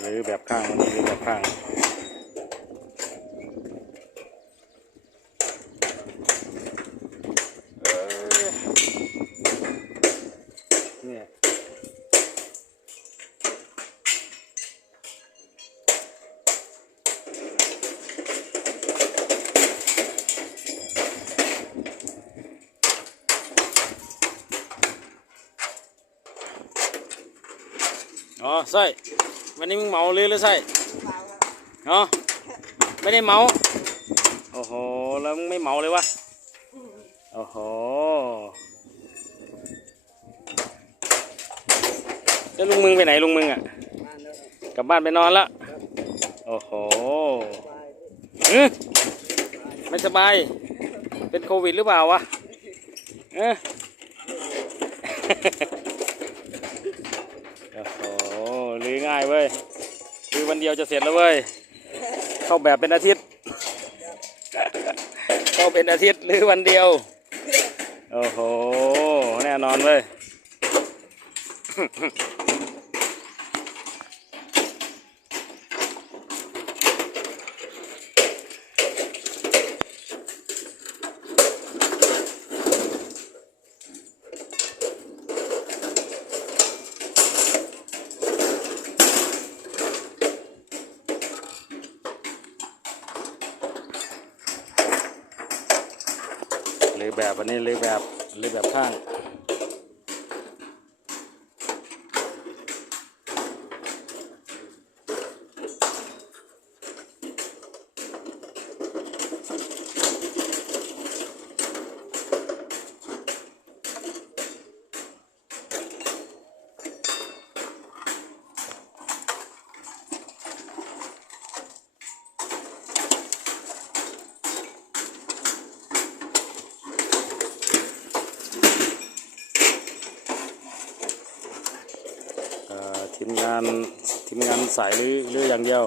หรือแบบข้างวันนี้หรือแบบข้าง อ๋อใช่วันนี้มึงเมาเลยหรือใช่อ๋อไม่ได้เมา โอ้โห แล้วมึงไม่เมาเลยวะ โอ้โห แล้วลุงมึงไปไหนลุงมึงอะ กลับบ้านไปนอนละ โอ้โหอือไม่สบาย เป็นโควิดหรือเปล่าวะเออ โอ้โหลือง่าย เว้ยลือวันเดียวจะเสร็จแล้วเว้ย เข้าแบบเป็นอาทิตย์ เข้าเป็นอาทิตย์หรือวันเดียว โอ้โห แน่นอนเว้ย หรือแบบอันนี้หรือแบบหรือแบบข้าง เอ่อ ทีมงานทีมงานสายหรือหรืออย่างเดียว